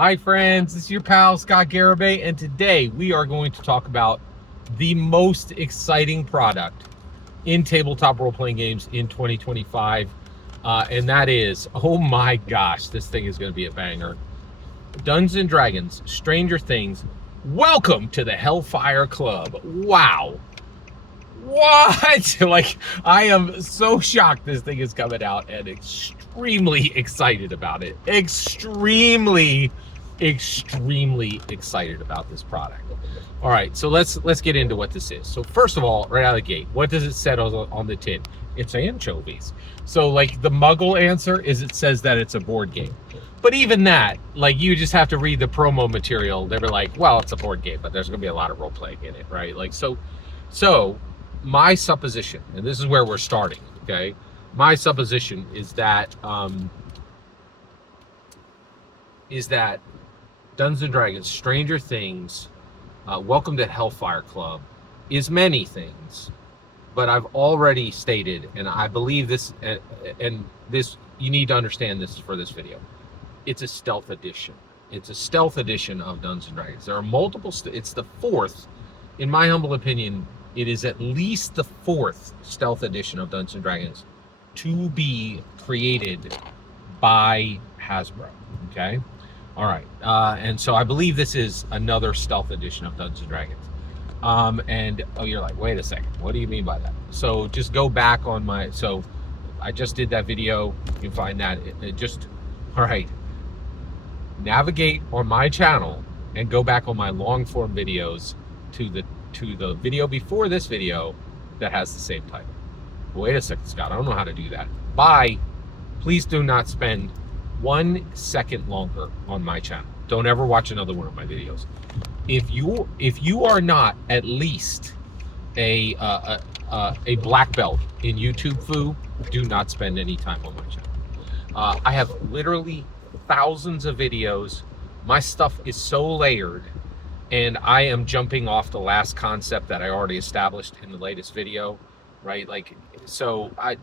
Hi friends, it's your pal Scott Garibay, and today we are going to talk about the most exciting product in tabletop role-playing games in 2025, and that is, oh my gosh, this thing is going to be a banger. Dungeons & Dragons, Stranger Things, welcome to the Hellfire Club. Wow. What? Like, I am so shocked this thing is coming out and extremely excited about it. Extremely excited about this product. All right, so let's get into what this is. So first of all, right out of the gate, what does it say on the tin? It's anchovies. So like the Muggle answer is it says that it's a board game. But even that, like, you just have to read the promo material. They were like, well, it's a board game, but there's going to be a lot of role playing in it, right? Like, so my supposition, and this is where we're starting, okay? My supposition is that Dungeons & Dragons, Stranger Things, Welcome to Hellfire Club is many things, but I've already stated, and I believe this, and this, you need to understand this for this video. It's a stealth edition. It's a stealth edition of Dungeons & Dragons. There are multiple, it's the fourth, in my humble opinion, it is at least the fourth stealth edition of Dungeons & Dragons to be created by Hasbro, okay? All right, and so I believe this is another stealth edition of Dungeons & Dragons. And, oh, you're like, wait a second, what do you mean by that? So just go back on so I just did that video, you can find that, all right, navigate on my channel and go back on my long form videos to the video before this video that has the same title. Wait a second, Scott, I don't know how to do that. Please do not spend 1 second longer on my channel. Don't ever watch another one of my videos. If you are not at least a black belt in YouTube foo, do not spend any time on my channel. I have literally thousands of videos. My stuff is so layered, and I am jumping off the last concept that I already established in the latest video, right? Like, so I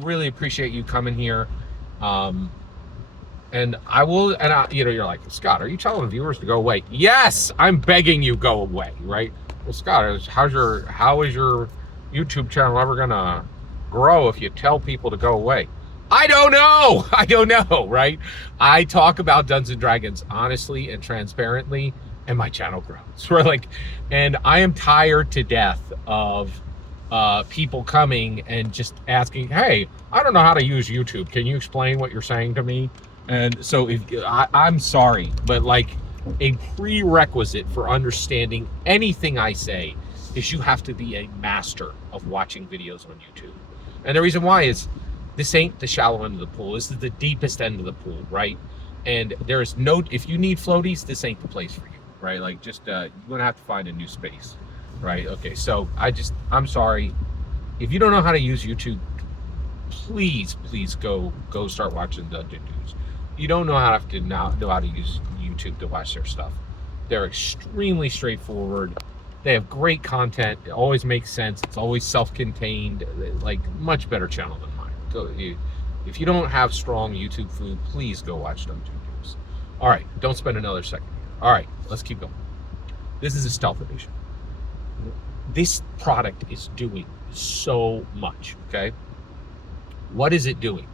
really appreciate you coming here. And you're like, Scott, are you telling viewers to go away? Yes, I'm begging you, go away, right? Well, Scott, how is your YouTube channel ever gonna grow if you tell people to go away? I don't know, right? I talk about Dungeons & Dragons honestly and transparently, and my channel grows, right? Like, and I am tired to death of people coming and just asking, hey, I don't know how to use YouTube. Can you explain what you're saying to me? And so I'm sorry, but like, a prerequisite for understanding anything I say is you have to be a master of watching videos on YouTube. And the reason why is this ain't the shallow end of the pool. This is the deepest end of the pool, right? And there's if you need floaties, this ain't the place for you, right? Like, just you're gonna have to find a new space, right? Okay, so I'm sorry. If you don't know how to use YouTube, please go start watching the dudes. You don't know how to use YouTube to watch their stuff. They're extremely straightforward. They have great content. It always makes sense. It's always self-contained. Like, much better channel than mine. If you don't have strong YouTube food, please go watch them dudes. All right, don't spend another second here. All right, let's keep going. This is a stealth edition. This product is doing so much, okay? What is it doing?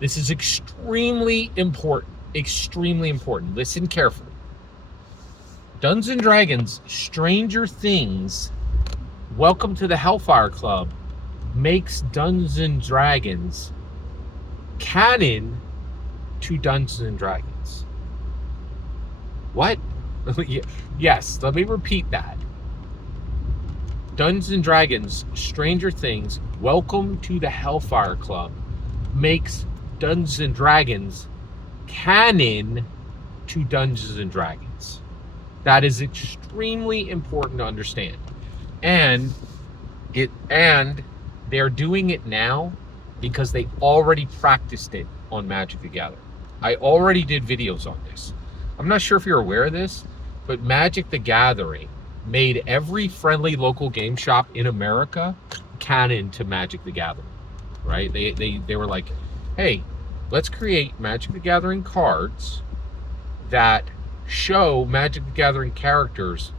This is extremely important, Listen carefully. Dungeons & Dragons, Stranger Things, Welcome to the Hellfire Club makes Dungeons & Dragons canon to Dungeons & Dragons. What? Yes, let me repeat that. Dungeons & Dragons, Stranger Things, Welcome to the Hellfire Club makes Dungeons & Dragons canon to Dungeons & Dragons. That is extremely important to understand. And they're doing it now because they already practiced it on Magic the Gathering. I already did videos on this. I'm not sure if you're aware of this, but Magic the Gathering made every friendly local game shop in America canon to Magic the Gathering, right? They were like, hey, let's create Magic the Gathering cards that show Magic the Gathering characters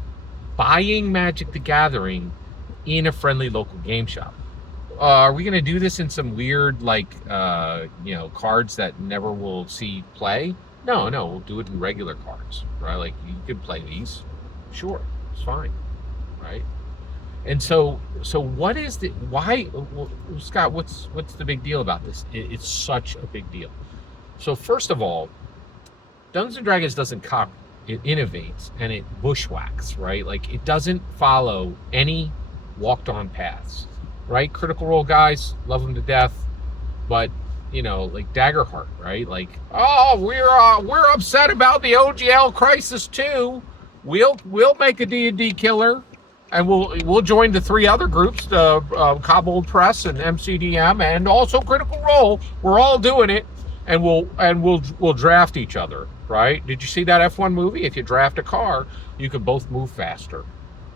buying Magic the Gathering in a friendly local game shop. Are we going to do this in some weird, like, cards that never will see play? No, we'll do it in regular cards, right? Like, you can play these. Sure, it's fine, right? And so what is the, why, Scott, what's the big deal about this? It's such a big deal. So first of all, Dungeons & Dragons doesn't copy. It innovates and it bushwhacks, right? Like, it doesn't follow any walked-on paths, right? Critical Role guys, love them to death, but, like Daggerheart, right? Like, oh, we're upset about the OGL Crisis too. We'll make a D&D killer, and we'll join the 3 other groups, the Kobold Press and MCDM, and also Critical Role. We're all doing it, and we'll draft each other, right? Did you see that F1 movie? If you draft a car, you can both move faster,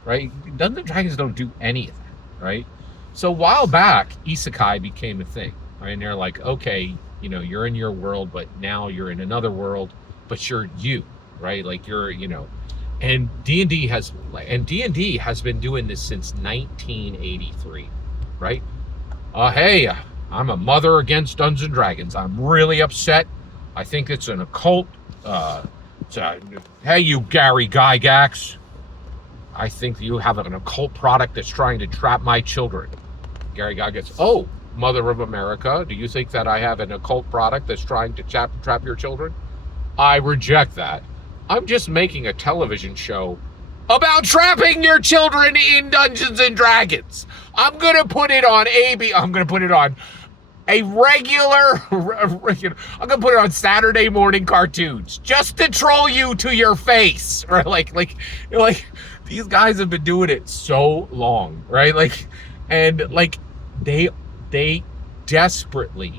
right? Dungeons & Dragons don't do any of that, right? So a while back, isekai became a thing, right? And they're like, okay, you're in your world, but now you're in another world, but you're you, right? Like, you're, and D&D has been doing this since 1983, right? Hey, I'm a mother against Dungeons & Dragons. I'm really upset. I think it's an occult. Hey, you Gary Gygax. I think you have an occult product that's trying to trap my children. Gary Gygax, oh, Mother of America, do you think that I have an occult product that's trying to trap your children? I reject that. I'm just making a television show about trapping your children in Dungeons & Dragons. I'm going to put it on I'm going to put it on a regular, I'm going to put it on Saturday morning cartoons just to troll you to your face. Or like these guys have been doing it so long, right? Like, and like they desperately,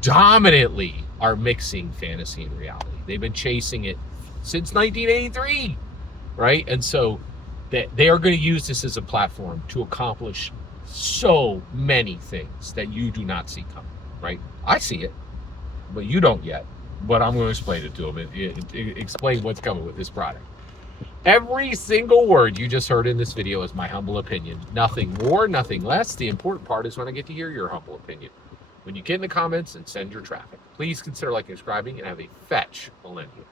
dominantly are mixing fantasy and reality. They've been chasing it since 1983, right? And so they are going to use this as a platform to accomplish so many things that you do not see coming, right? I see it, but you don't yet. But I'm going to explain it to them. Explain what's coming with this product. Every single word you just heard in this video is my humble opinion. Nothing more, nothing less. The important part is when I get to hear your humble opinion. When you get in the comments and send your traffic, please consider liking and subscribing, and have a fetch millennium.